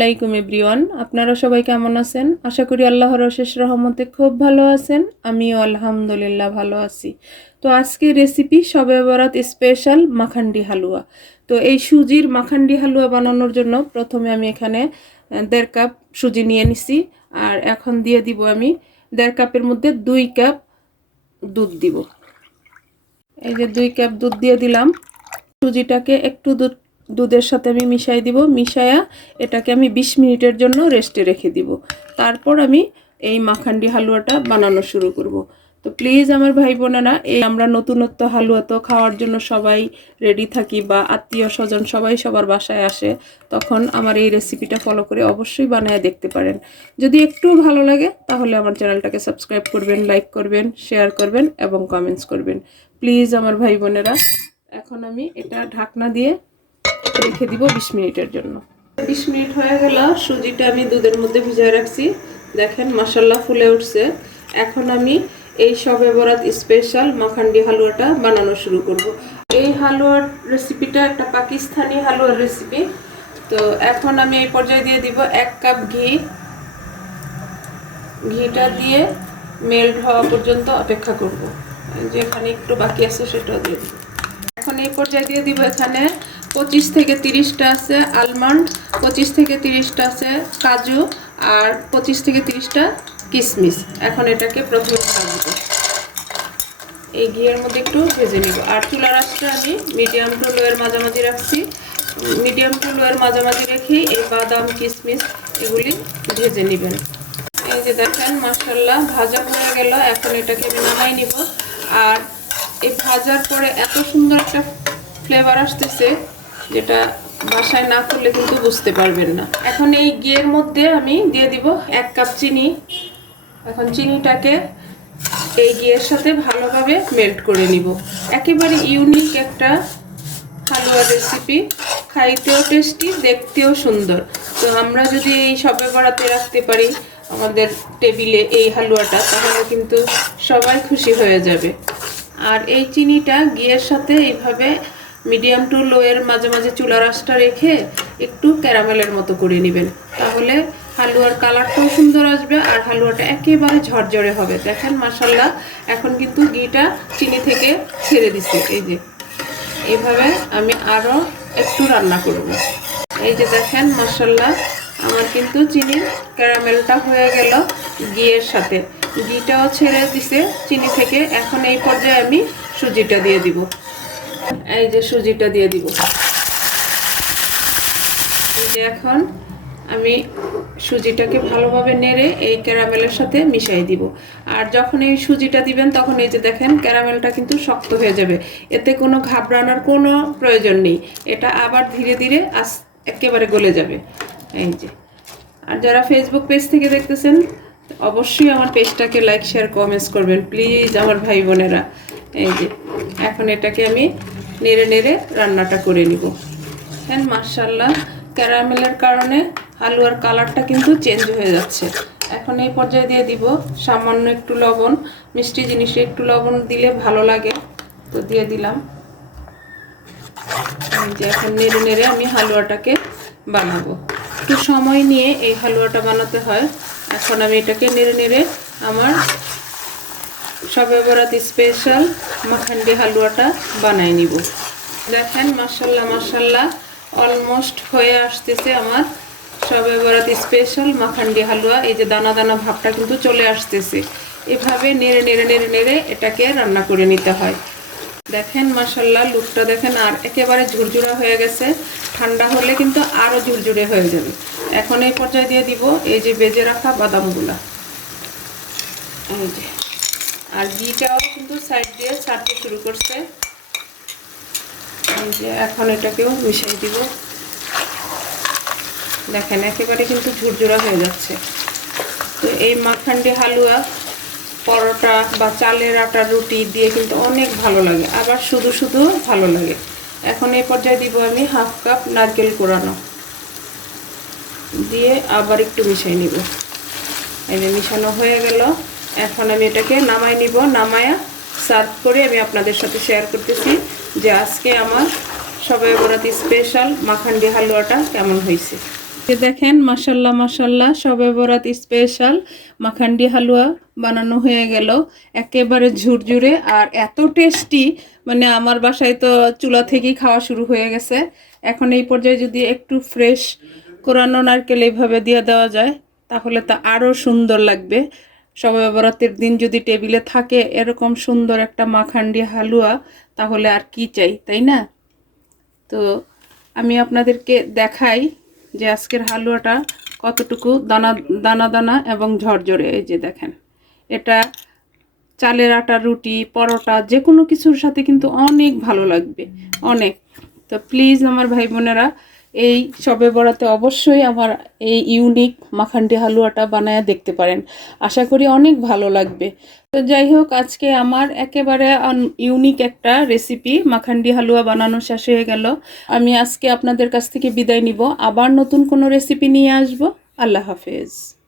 আলাইকুম এভরিওয়ান। আপনারা সবাই কেমন আছেন? আশা করি আল্লাহর অশেষ রহমতে খুব ভালো আছেন। আমিও আলহামদুলিল্লাহ ভালো আছি। তো আজকে রেসিপি সবে বরাত স্পেশাল মাখান্ডি হালুয়া। তো এই সুজির মাখান্ডি হালুয়া বানানোর জন্য প্রথমে আমি এখানে দেড় কাপ সুজি নিয়ে নিছি। আর এখন দিয়ে দিব আমি দেড় কাপের মধ্যে দুই কাপ দুধ দিব। এই যে দুই কাপ দুধ দিয়ে দিলাম। সুজিটাকে একটু দুধ দুধের সাথে আমি মিশাই দিব মিশায়া এটাকে আমি বিশ মিনিটের জন্য রেস্টে রেখে দিব। তারপর আমি এই মাখান্ডি হালুয়াটা বানানো শুরু করব। তো প্লিজ আমার ভাই বোনেরা, এই আমরা নতুনত্ব হালুয়া তো খাওয়ার জন্য সবাই রেডি থাকি বা আত্মীয় স্বজন সবাই সবার বাসায় আসে, তখন আমার এই রেসিপিটা ফলো করে অবশ্যই বানায় দেখতে পারেন। যদি একটু ভালো লাগে, তাহলে আমার চ্যানেলটাকে সাবস্ক্রাইব করবেন লাইক করবেন শেয়ার করবেন এবং কমেন্টস করবেন। প্লিজ আমার ভাই বোনেরা, এখন আমি এটা ঢাকনা দিয়ে রেখে দিব বিশ মিনিটের জন্য। বিশ মিনিট হয়ে গেল, সুজিটা আমি দুধের মধ্যে ভিজায় রাখছি। দেখেন মশাল্লা ফুলে উঠছে। এখন আমি এই সবে বরাত স্পেশাল মাখান্ডি হালুয়াটা বানানো শুরু করব। এই হালুয়ার রেসিপিটা একটা পাকিস্তানি হালুয়ার রেসিপি তো এখন আমি এই পর্যায়ে দিয়ে দিব এক কাপ ঘি। ঘিটা দিয়ে মেল্ট হওয়া পর্যন্ত অপেক্ষা করব। যেখানে একটু বাকি আছে, সেটাও দিয়ে দিব। এখন এই পর্যায়ে দিয়ে দিব এখানে পঁচিশ থেকে তিরিশটা আছে আলমন্ড পঁচিশ থেকে তিরিশটা আছে কাজু, আর পঁচিশ থেকে তিরিশটা কিশমিশ এখন এটাকে প্রথমে ভাজবো এই ঘিয়ের মধ্যে একটু ভেজে নিব। আর চুলার আঁচটা আমি মিডিয়াম টু লোয়ের মাঝামাঝি রাখছি। মিডিয়াম টু লোয়ের মাঝামাঝি রেখে এই বাদাম কিশমিশ এগুলি ভেজে নেবেন। এই যে দেখেন মাসাল্লাহ ভাজা হয়ে গেল। এখন এটাকে আমি নামাই নিব। আর এই ভাজার পরে এত সুন্দর একটা ফ্লেভার আসতেছে। যেটা বাসায় না করলে কিন্তু বুঝতে পারবেন না। এখন এই ঘিয়ের মধ্যে আমি দিয়ে দিব এক কাপ চিনি। এখন চিনিটাকে এই ঘিয়ের সাথে ভালোভাবে মেল্ট করে নিব। একেবারে ইউনিক একটা হালুয়া রেসিপি খাইতেও টেস্টি দেখতেও সুন্দর। তো আমরা যদি এই সবে বড়াতে রাখতে পারি আমাদের টেবিলে এই হালুয়াটা, তাহলে কিন্তু সবাই খুশি হয়ে যাবে। আর এই চিনিটা ঘিয়ের সাথে এইভাবে মিডিয়াম টু লোয়ের মাঝে মাঝে চুলার আঁচটা রেখে একটু ক্যারামেলের মতো করে নেবেন। তাহলে হালুয়ার কালারটাও সুন্দর আসবে আর হালুয়াটা একেবারে ঝরঝরে হবে। দেখেন মাসাল্লাহ এখন কিন্তু ঘিটা চিনি থেকে ছেড়ে দিচ্ছে এই যে, এইভাবে আমি আরও একটু রান্না করব। এই যে দেখেন মশাল্লা আমার কিন্তু চিনির ক্যারামেলটা হয়ে গেল ঘিয়ের সাথে। ঘিটাও ছেড়ে দিছে চিনি থেকে। এখন এই পর্যায়ে আমি সুজিটা দিয়ে দিব। এই যে সুজিটা দিয়ে দিব। এখন আমি সুজিটাকে ভালোভাবে নেড়ে এই ক্যারামেলের সাথে মিশাই দিব। আর যখন এই সুজিটা দিবেন, তখন এই যে দেখেন, ক্যারামেলটা কিন্তু শক্ত হয়ে যাবে। এতে কোনো ঘাবড়ানোর কোনো প্রয়োজন নেই। এটা আবার ধীরে ধীরে আস একেবারে গলে যাবে। এই যে। আর যারা ফেসবুক পেজ থেকে দেখতেছেন, অবশ্যই আমার পেজটাকে লাইক শেয়ার কমেন্টস করবেন। প্লিজ আমার ভাই বোনেরা। এই যে। এখন এটাকে আমি নেড়ে নেড়ে রান্নাটা করে নিব। হ্যাঁ মার্শাল্লাহ ক্যারামেলের কারণে হালুয়ার কালারটা কিন্তু চেঞ্জ হয়ে যাচ্ছে। এখন এই পর্যায়ে দিয়ে দিব সামান্য একটু লবণ, মিষ্টি জিনিসে একটু লবণ দিলে ভালো লাগে। তো দিয়ে দিলাম। যে এখন নেড়ে নেড়ে আমি হালুয়াটাকে বানাবো। একটু সময় নিয়ে এই হালুয়াটা বানাতে হয়। এখন আমি এটাকে নেড়ে নেড়ে আমার সবে বরাত স্পেশাল মাখান্ডি হালুয়াটা বানাই নিব। দেখেন মাসাল্লাহ মাসাল্লাহ অলমোস্ট হয়ে আসতেছে আমার সবে বরাত স্পেশাল মাখান্ডি হালুয়া। এই যে দানা দানা ভাবটা কিন্তু চলে আসতেছে। এভাবে নেড়ে নেড়ে নেড়ে নেড়ে এটাকে রান্না করে নিতে হয়। দেখেন মাসাল্লাহ লুকটা দেখেন, আর একেবারে ঝুরঝুরা হয়ে গেছে। ঠান্ডা হলে কিন্তু আরও ঝুরঝুরে হয়ে যাবে। এখন এই পর্যায়ে দিয়ে দিব এই যে বেজে রাখা বাদামগুলা। এই যে। আর ঘিটাও কিন্তু সাইড দিয়ে ছাড়তে শুরু করছে। এই যে এখন এটাকেও মিশিয়ে দিব। দেখেন, একেবারে কিন্তু ঝুরঝুরা হয়ে যাচ্ছে। তো এই মাখান্ডি হালুয়া, পরোটা বা চালের আটা, রুটি দিয়ে কিন্তু অনেক ভালো লাগে। আবার শুধু শুধু ভালো লাগে। এখন এই পর্যায়ে দিব আমি হাফ কাপ নারকেল কোরানো। দিয়ে আবার একটু মিশিয়ে নিব। এই মিশানো হয়ে গেল। এখন আমি এটাকে নামাই নিব, নামায়া সার্ভ করে আমি আপনাদের সাথে শেয়ার করতেছি যে আজকে আমার সবাই বরাত স্পেশাল মাখান্ডি হালুয়াটা কেমন হয়েছে। দেখেন মাসাল্লাহ মাসাল্লাহ সবে বরাত স্পেশাল মাখান্ডি হালুয়া বানানো হয়ে গেল। একেবারে ঝুরঝুরে আর এত টেস্টি মানে আমার বাসায় তো চুলা থেকেই খাওয়া শুরু হয়ে গেছে। এখন এই পর্যায়ে যদি একটু ফ্রেশ কোরানো নারকেল এইভাবে দিয়ে দেওয়া যায়, তাহলে তা আরও সুন্দর লাগবে। সবে বরাতের দিন যদি টেবিলে থাকে এরকম সুন্দর একটা মাখান্ডি হালুয়া, তাহলে আর কি চাই, তাই না? তো আমি আপনাদেরকে দেখাই যে আজকের হালুয়াটা কতটুকু দানা দানা দানা এবং ঝরঝরে, এই যে দেখেন। এটা চালের আটা, রুটি, পরোটা, যে কোনো কিছুর সাথে কিন্তু অনেক ভালো লাগবে, অনেক। তো প্লিজ আমার ভাই বোনেরা এই সবে বড়াতে অবশ্যই আমার এই ইউনিক মাখান্ডি হালুয়াটা বানায় দেখতে পারেন। আশা করি অনেক ভালো লাগবে। তো যাই হোক, আজকে আমার একেবারে ইউনিক একটা রেসিপি মাখান্ডি হালুয়া বানানো শেষ হয়ে গেল। আমি আজকে আপনাদের কাছ থেকে বিদায় নিব। আবার নতুন কোনো রেসিপি নিয়ে আসব। আল্লাহ হাফেজ।